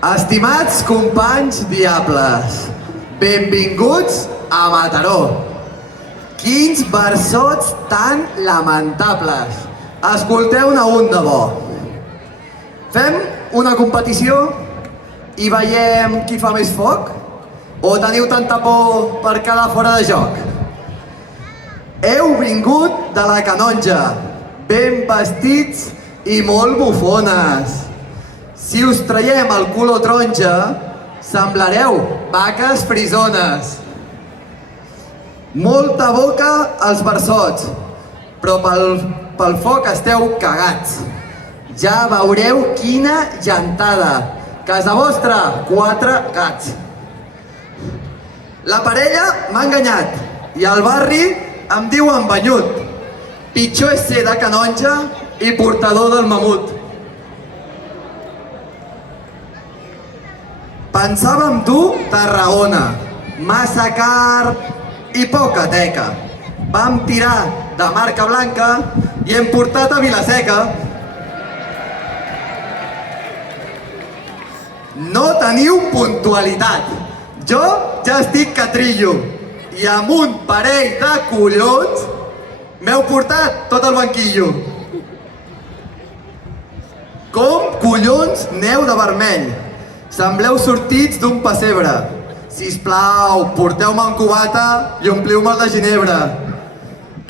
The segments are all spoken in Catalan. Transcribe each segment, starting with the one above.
Estimats companys diables, benvinguts a Mataró. Quins versots tan lamentables. Escolteu-ne un de bo. Fem una competició i veiem qui fa més foc? O teniu tanta por per quedar fora de joc? Heu vingut de la Canonja, ben vestits i molt bufones. Si us traiem el color taronja, semblareu vaques frisones. Molta boca als versots, però pel foc esteu cagats. Ja veureu quina gentada. Casa vostra, 4 gats. La parella m'ha enganyat i al barri em diuen banyut. Pitjor és ser de canonja i portador del mamut. Pensàvem dur Tarragona, massa car i poca teca. Vam tirar de marca blanca i hem portat a Vilaseca. No teniu puntualitat. Jo ja estic que trillo i amb un parell de collons m'heu portat tot el banquillo. Com collons neu de vermell? Sembleu sortits d'un pessebre. Sisplau, porteu-me en cubata i ompliu-me'l de ginebra.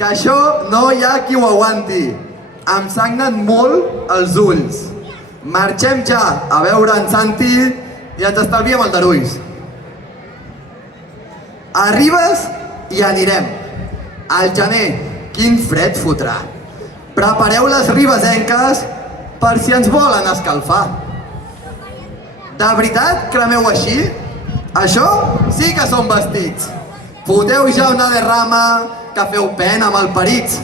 Que això no hi ha qui ho aguanti. Em sagnen molt els ulls. Marxem ja a veure en Santi i ens estalviem el d'Arulls. A Ribes hi anirem. Al gener, quin fred fotrà. Prepareu les ribesenques per si ens volen escalfar. De veritat cremeu així? Això sí que són vestits. Foteu ja una derrama que feu pena amb el perits.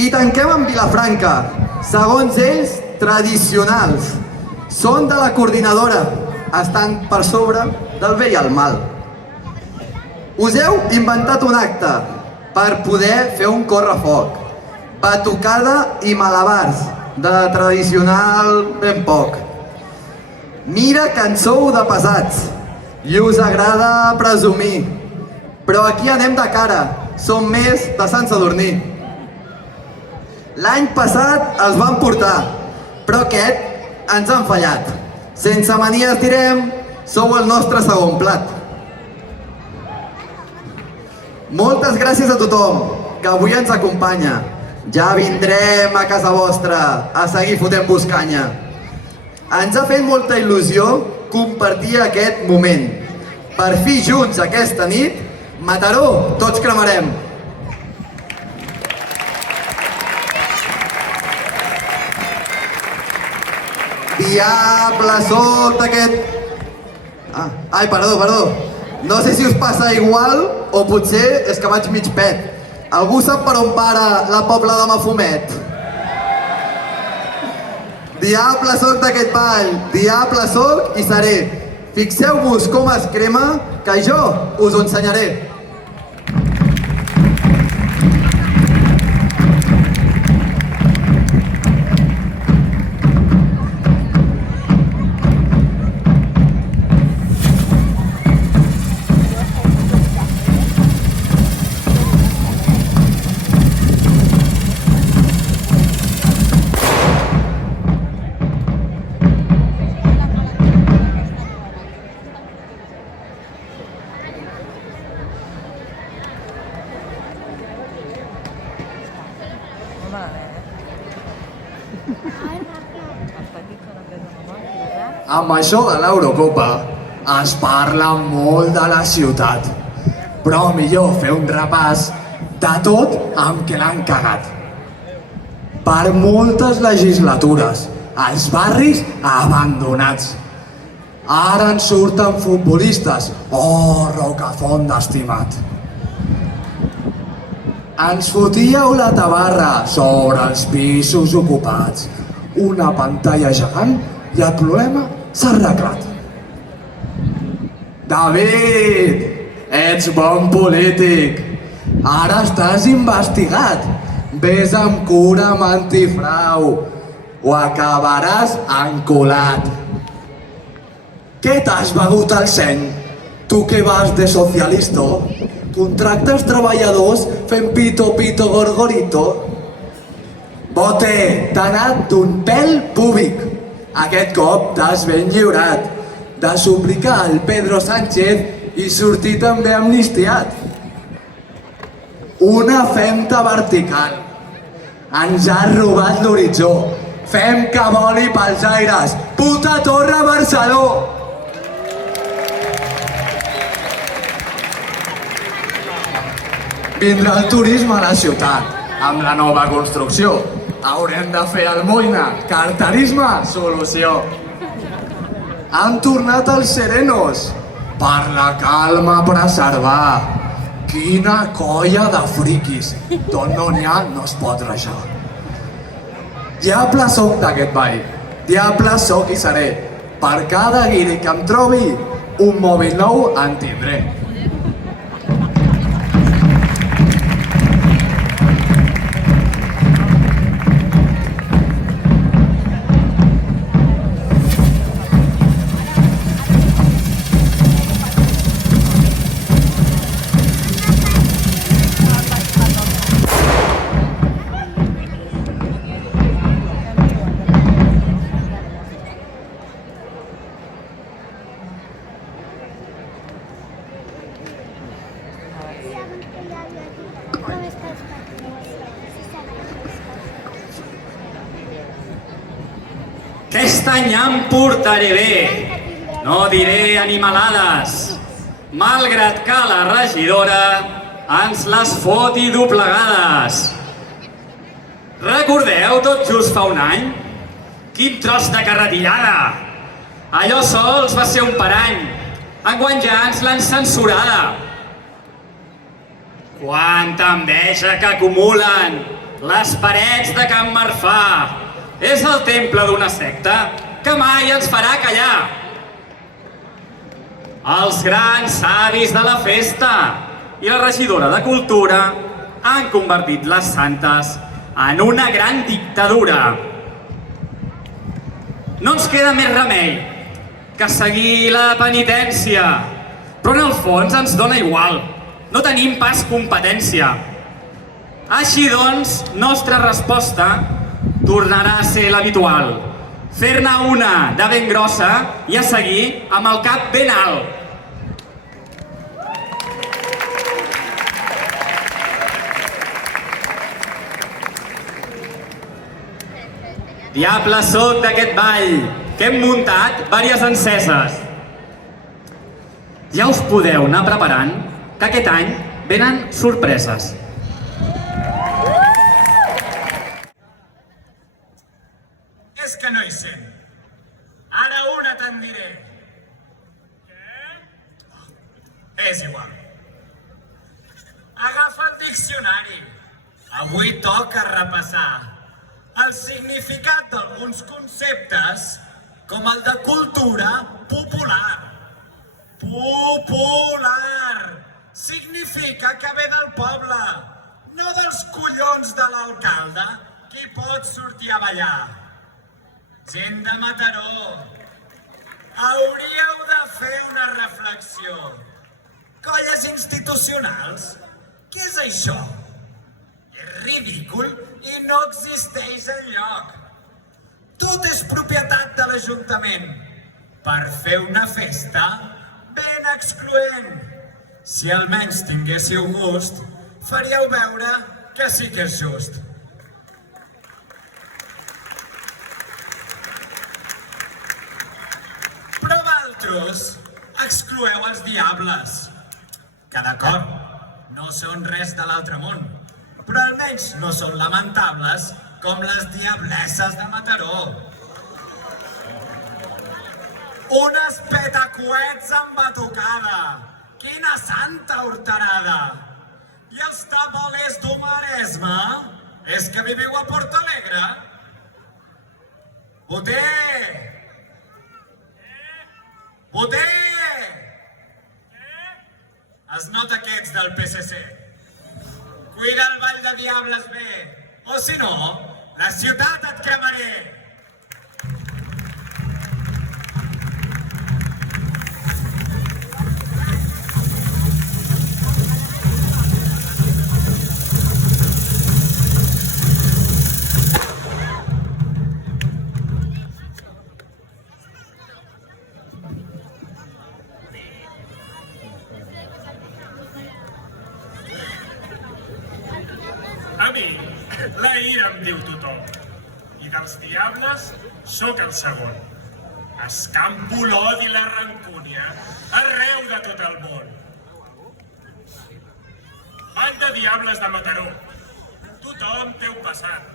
I tanquem amb Vilafranca, segons ells, tradicionals. Són de la coordinadora, estan per sobre del bé i el mal. Us heu inventat un acte per poder fer un correfoc, batucada i malabars, de tradicional ben poc. Mira que en sou de pesats i us agrada presumir, però aquí anem de cara, som més de Sant Sadurní. L'any passat els vam portar, però aquest ens han fallat. Sense manies direm, sou el nostre segon plat. Moltes gràcies a tothom que avui ens acompanya. Ja vindrem a casa vostra a seguir fotent-vos canya. Ens ha fet molta il·lusió compartir aquest moment. Per fi junts aquesta nit, Mataró, tots cremarem. Diable, sóc aquest... Ai, perdó. No sé si us passa igual o potser és que vaig mig pet. Algú sap per on para la Pobla de Mafumet? Diable sóc d'aquest ball, diable sóc i seré. Fixeu-vos com es crema, que jo us ho ensenyaré. Amb això de l'Eurocopa es parla molt de la ciutat, però millor fer un repàs de tot amb què l'han cagat. Per moltes legislatures, els barris abandonats. Ara en surten futbolistes, oh, Rocafont estimat. Ens fotíeu la tabarra sobre els pisos ocupats. Una pantalla gegant i el problema s'ha arreglat. David, ets bon polític. Ara estàs investigat. Ves amb cura amb antifrau. o acabaràs enculat. Què t'has begut al seny? Tu que vas de socialista, contractes treballadors fent pito pito gorgorito. Bote, t'ha anat d'un pèl públic. Aquest cop t'has ben lliurat de suplicar al Pedro Sánchez i sortir també amnistiat. Una femta vertical. Ens ha robat l'horitzó. Fem que voli pels aires. Puta Torre Barceló! Vindrà el turisme a la ciutat, amb la nova construcció. Haurem de fer almoina, carterisme, solució. Han tornat els serenos, per la calma a preservar. Quina colla de friquis, d'on no n'hi ha no es pot rejar. Diable soc d'aquest ball, diable soc i seré. Per cada guiri que em trobi, un mòbil nou en tindré. Aquest any em portaré bé, no diré animalades, malgrat que la regidora ens les foti doblegades. Recordeu tot just fa un any? Quin tros de carretillada! Allò sols va ser un parany, enguany ja ens l'han censurada. Quanta enveja que acumulen les parets de Can Marfà! És el temple d'una secta que mai ens farà callar. Els grans savis de la festa i la regidora de Cultura han convertit les santes en una gran dictadura. No ens queda més remei que seguir la penitència, però en el fons ens dona igual, no tenim pas competència. Així doncs, nostra resposta tornarà a ser l'habitual. Fer-ne una de ben grossa i a seguir amb el cap ben alt. Diable soc d'aquest ball, que hem muntat vàries enceses. Ja us podeu anar preparant que aquest any venen sorpreses. És que no hi sent. Ara una te'n diré. Què? És igual. Agafa el diccionari. Avui toca repassar el significat d'alguns conceptes com el de cultura popular. Popular! Significa que ve del poble, no dels collons de l'alcalde, qui pot sortir a ballar. Gent de Mataró, hauríeu de fer una reflexió. Colles institucionals? Què és això? És ridícul i no existeix enlloc. Tot és propietat de l'Ajuntament per fer una festa ben excloent. Si almenys tinguéssiu gust, faríeu veure que sí que és just. Però vosaltres excloeu els diables, que d'acord, no són res de l'altre món, però almenys no són lamentables com les diablesses de Mataró. Unes petacoets amb batucada, quina santa horterada! I els tabalers du Maresme? És que viviu a Portalegre? Boter! Boter! Es nota que ets del PSC. Cuida el ball de diables bé, o si no, la ciutat et cremaré. mi, la ira em diu tothom. I dels diables sóc el segon. Escampo l'odi i la rancúnia arreu de tot el món. Ball de diables de Mataró. Tothom té un passat.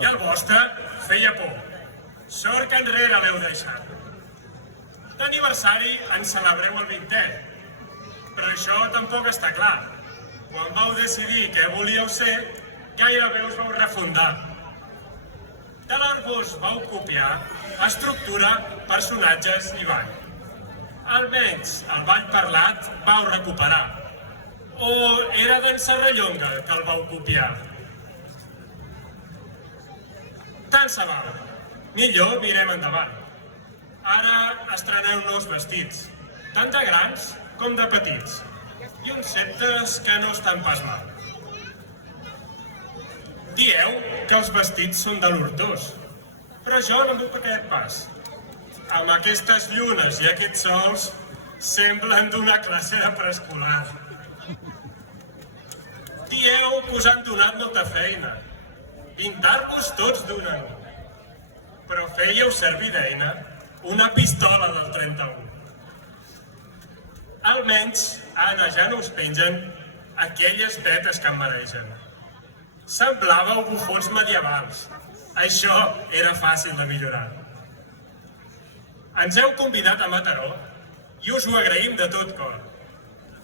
I el vostre feia por. Sort que enrere l'heu deixat. D'aniversari en celebreu el 20è. Però això tampoc està clar. Quan vau decidir què volíeu ser, gairebé us vau refundar. De l'Argos vau copiar estructura, personatges i ball. Almenys el ball parlat vau recuperar. O era d'en Serrallonga que el vau copiar? Tant se val. Millor mirem endavant. Ara estreneu nous vestits, tant de grans com de petits, i uns ceptres que no estan pas mal. Dieu que els vestits són de l'Hortós, però jo no m'ho aquest pas. Amb aquestes llunes i aquests sols semblen d'una classe de preescolar. Dieu que us han donat molta feina, pintar-vos tots d'una. Però fèieu servir d'eina una pistola del 31. Almenys ara ja no us pengen aquelles vetes que em maregen. Semblàveu bufons medievals. Això era fàcil de millorar. Ens heu convidat a Mataró i us ho agraïm de tot cor.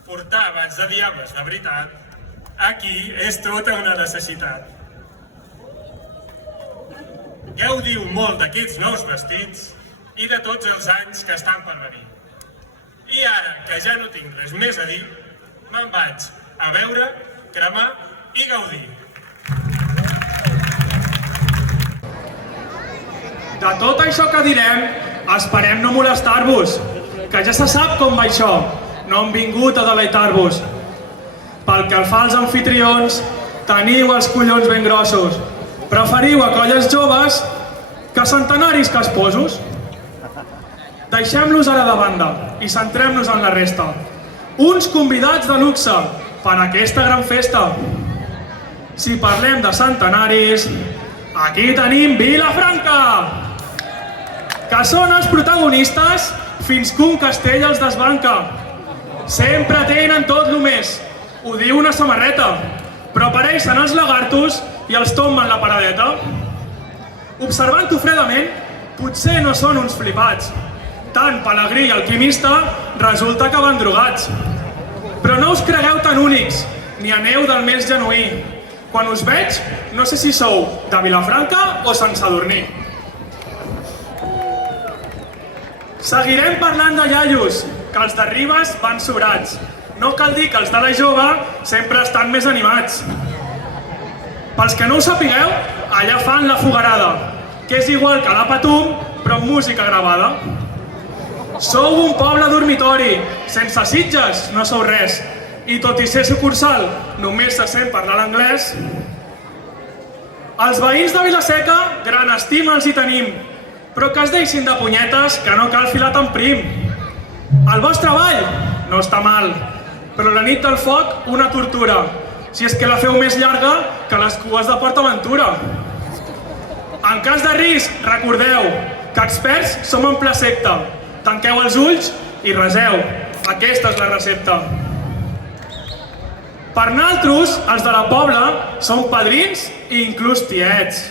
Portar abans de diables de veritat, aquí és tota una necessitat. Gaudiu molt d'aquests nous vestits i de tots els anys que estan per venir. I ara, que ja no tinc res més a dir, me'n vaig a beure, cremar i gaudir. De tot això que direm, esperem no molestar-vos, que ja se sap com va això, no hem vingut a deleitar-vos. Pel que fa als anfitrions, teniu els collons ben grossos. Preferiu a colles joves que centenaris casposos. Deixem-los ara de banda i centrem-nos en la resta. Uns convidats de luxe per a aquesta gran festa. Si parlem de centenaris, aquí tenim Vilafranca, que són els protagonistes fins que un castell els desbanca. Sempre tenen tot lo més, ho diu una samarreta, però apareixen els lagartos i els tomben la paradeta. Observant-ho fredament, potser no són uns flipats. Tant Pelegrí i Alquimista resulta que van drogats. Però no us cregueu tan únics, ni aneu del més genuí. Quan us veig, no sé si sou de Vilafranca o Sant Sadurní. Seguirem parlant de iaios, que els de Ribes van sobrats. No cal dir que els de la Jove sempre estan més animats. Pels que no ho sapigueu, allà fan la fogarada, que és igual que la Patum, però amb música gravada. Sou un poble dormitori, sense Sitges no sou res, i tot i ser sucursal, només se sent parlar l'anglès. Els veïns de Vila-seca, gran estima els hi tenim, però que es deixin de punyetes, que no cal filar tan prim. El vostre ball no està mal, però la nit del foc una tortura, si és que la feu més llarga que les cues de PortAventura. En cas de risc, recordeu que experts som en ple secte. Tanqueu els ulls i reseu. Aquesta és la recepta. Per naltros, els de la Pobla, són padrins i inclús tiets.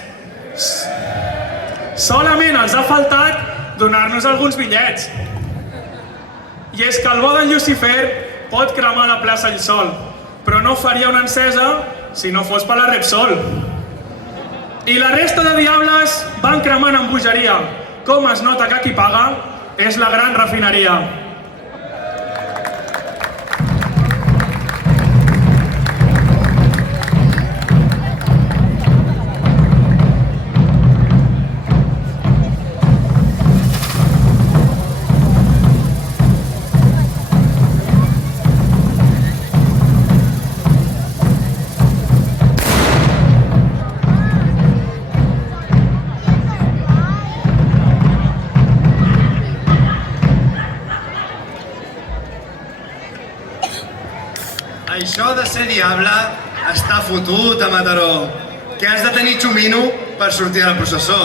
Solament els ha faltat donar-nos alguns bitllets. I és que el bo d'en Llucifer pot cremar la plaça El Sol, però no faria una encesa si no fos per la Repsol. I la resta de diables van cremant amb bogeria. Com es nota que qui paga és la gran refineria. Això de ser diable Està fotut a Mataró. Què has de tenir xumino per sortir de la processó?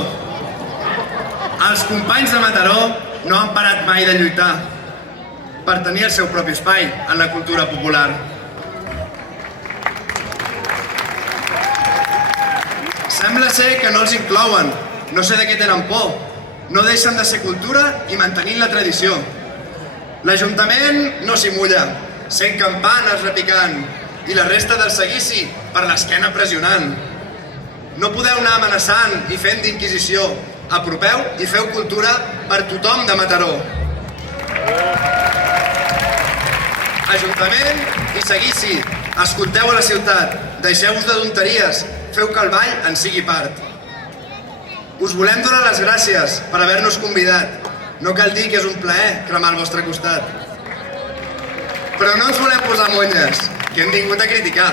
Els companys de Mataró no han parat mai de lluitar per tenir el seu propi espai en la cultura popular. Sembla ser que no els inclouen, no sé de què tenen por. No deixen de ser cultura i mantenint la tradició. L'Ajuntament no s'hi mulla, sent campanes repicant i la resta del seguici per l'esquena pressionant. No podeu anar amenaçant i fent d'inquisició. Apropeu i feu cultura per tothom de Mataró. Ajuntament i seguici, escolteu a la ciutat, deixeu-vos de tonteries, feu que el ball en sigui part. Us volem donar les gràcies per haver-nos convidat. No cal dir que és un plaer cremar al vostre costat. Però no ens volem posar monyes, que hem vingut a criticar.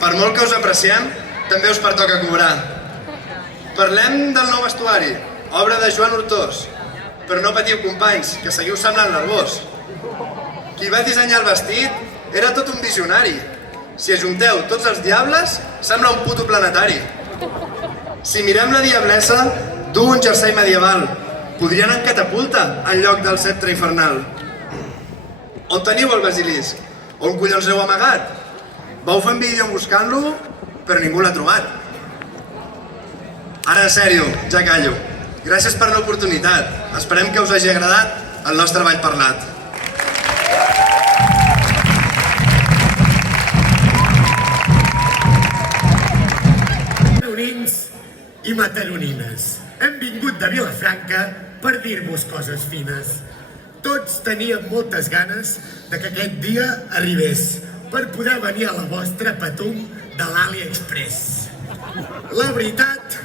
Per molt que us apreciem, també us pertoca cobrar. Parlem del nou vestuari, obra de Joan Hortós. Però no patiu, companys, que seguiu semblant nervós. Qui va dissenyar el vestit era tot un visionari. Si ajunteu tots els diables, sembla un puto planetari. Si mirem la diablessa, du un jersei medieval. Podria anar en catapulta en lloc del sceptre infernal. On teniu el basilisc? On collons l'heu amagat? Vau fent vídeo buscant-lo, però ningú l'ha trobat. Ara, en sèrio, ja callo. Gràcies per l'oportunitat. Esperem que us hagi agradat el nostre ball parlat. Mataronins i mataronines, hem vingut de Vilafranca per dir-vos coses fines. Tots teníem moltes ganes de que aquest dia arribés per poder venir a la vostra patum de l'AliExpress. La veritat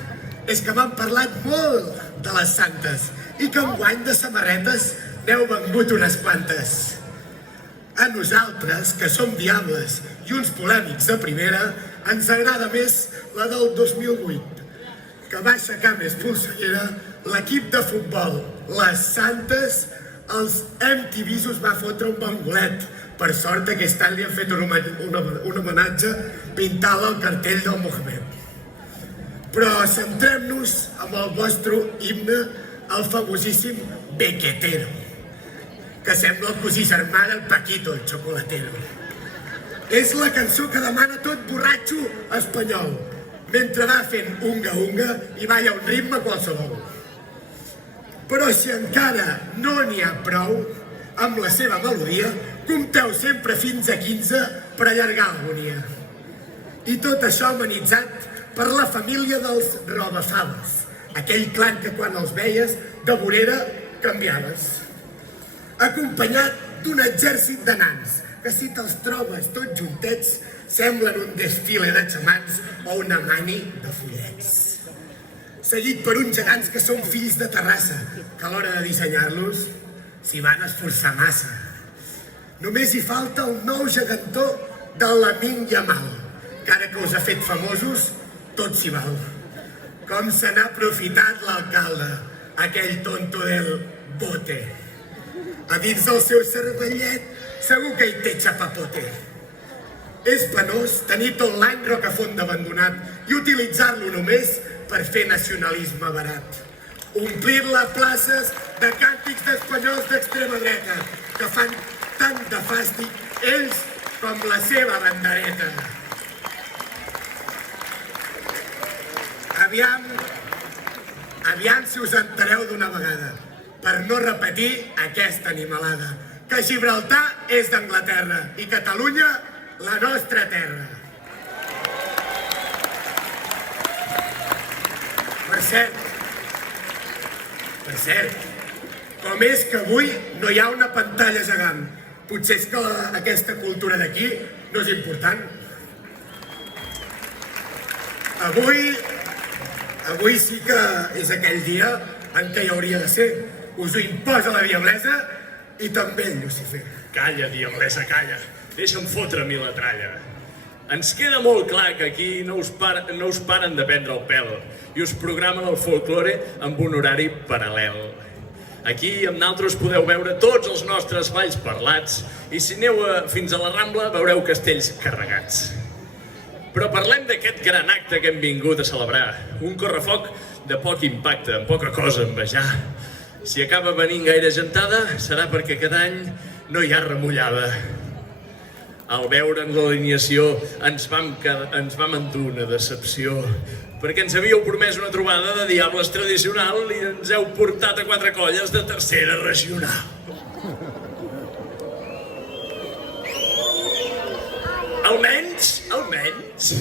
és que m'han parlat molt de les santes i que enguany de samarretes n'heu vengut unes quantes. A nosaltres, que som diables i uns polèmics de primera, ens agrada més la del 2008, que va aixecar més polseguera l'equip de futbol, les santes. Els MTVs us va fotre un bon golet. Per sort, aquest any li han fet un homenatge pintant el cartell del Mohamed. Però centrem-nos amb el vostre himne, el famosíssim Bequetero, que sembla el cosí germà del Paquito, el xocolatero. És la cançó que demana tot borratxo espanyol, mentre va fent unga-unga i balla un ritme qualsevol. Però si encara no n'hi ha prou amb la seva melodia, compteu sempre fins a 15 per allargar l'agonia. I tot això amenitzat per la família dels robafaves, aquell clan que quan els veies de vorera canviaves. Acompanyat d'un exèrcit de nans, que si te'ls trobes tots juntets semblen un desfile de xamans o una mani de follets. Seguit per uns gegants que són fills de Terrassa, que a l'hora de dissenyar-los s'hi van esforçar massa. Només hi falta el nou gegantó de Lamine Yamal, que ara que us ha fet famosos, tot s'hi val. Com se n'ha aprofitat l'alcalde, aquell tonto del bote. A dins del seu cervellet segur que hi té xapapote. És penós tenir tot l'any Rocafont abandonat i utilitzar-lo només per fer nacionalisme barat. Omplir-la places de càntics d'espanyols d'extrema dreta que fan tant de fàstic ells com la seva bandereta. Aviam si us entereu d'una vegada, per no repetir aquesta animalada, que Gibraltar és d'Anglaterra i Catalunya la nostra terra. Per cert, com és que avui no hi ha una pantalla gegant? Potser és que aquesta cultura d'aquí no és important. Avui sí que és aquell dia en què hi hauria de ser. Us ho imposa la diablesa i també el Lucifer. Calla, diablesa, calla. Deixa'm fotre a mi la tralla. Ens queda molt clar que aquí no us paren de prendre el pèl i us programen el folklore amb un horari paral·lel. Aquí amb naltros podeu veure tots els nostres balls parlats i si aneu fins a la Rambla veureu castells carregats. Però parlem d'aquest gran acte que hem vingut a celebrar. Un correfoc de poc impacte, amb poca cosa a envejar. Si acaba venint gaire gentada, serà perquè aquest any no hi ha remullada. Al veure'n l'alineació ens vam endur una decepció, perquè ens havíeu promès una trobada de diables tradicional i ens heu portat a 4 colles de tercera regional. Almenys,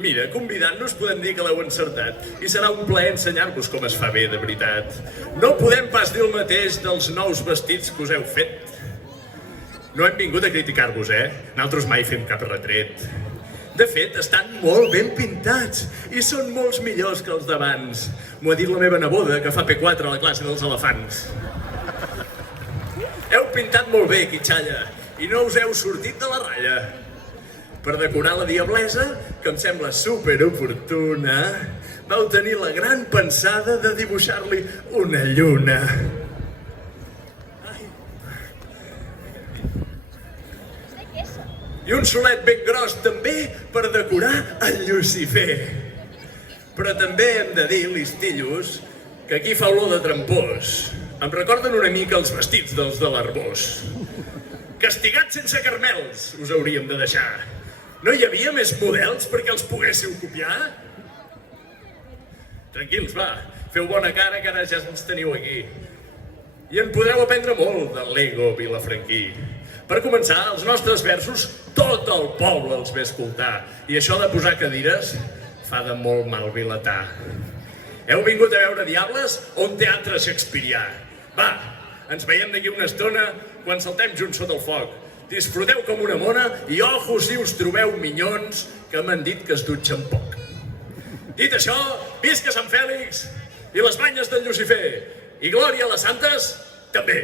mira, convidant-nos podem dir que l'heu encertat i serà un plaer ensenyar-vos com es fa bé de veritat. No podem pas dir el mateix dels nous vestits que us heu fet. No hem vingut a criticar-vos, Nosaltres mai fem cap retret. De fet, estan molt ben pintats i són molts millors que els d'abans. M'ho ha dit la meva neboda, que fa P4 a la classe dels elefants. Heu pintat molt bé, Quitxalla, i no us heu sortit de la ratlla. Per decorar la diablesa, que em sembla superoportuna, vau tenir la gran pensada de dibuixar-li una lluna. I un solet ben gros també per decorar el Llucifer. Però també hem de dir, listillos, que aquí fa olor de trampós. Em recorden una mica els vestits dels de l'Arbós. Castigats sense carmels, us hauríem de deixar. No hi havia més models perquè els poguéssiu copiar? Tranquils, va, feu bona cara que ara ja ens teniu aquí. I en podreu aprendre molt del Lego vilafranquí. Per començar, els nostres versos tot el poble els ve escoltar. I això de posar cadires fa de molt mal vilatà. Heu vingut a veure Diables o un teatre shakespearià? Va, ens veiem d'aquí una estona quan saltem junts sota el foc. Disfruteu com una mona i ojo si us trobeu minyons que m'han dit que es dutxen poc. Dit això, visca Sant Fèlix i les banyes del Llucifer. I glòria a les santes, també.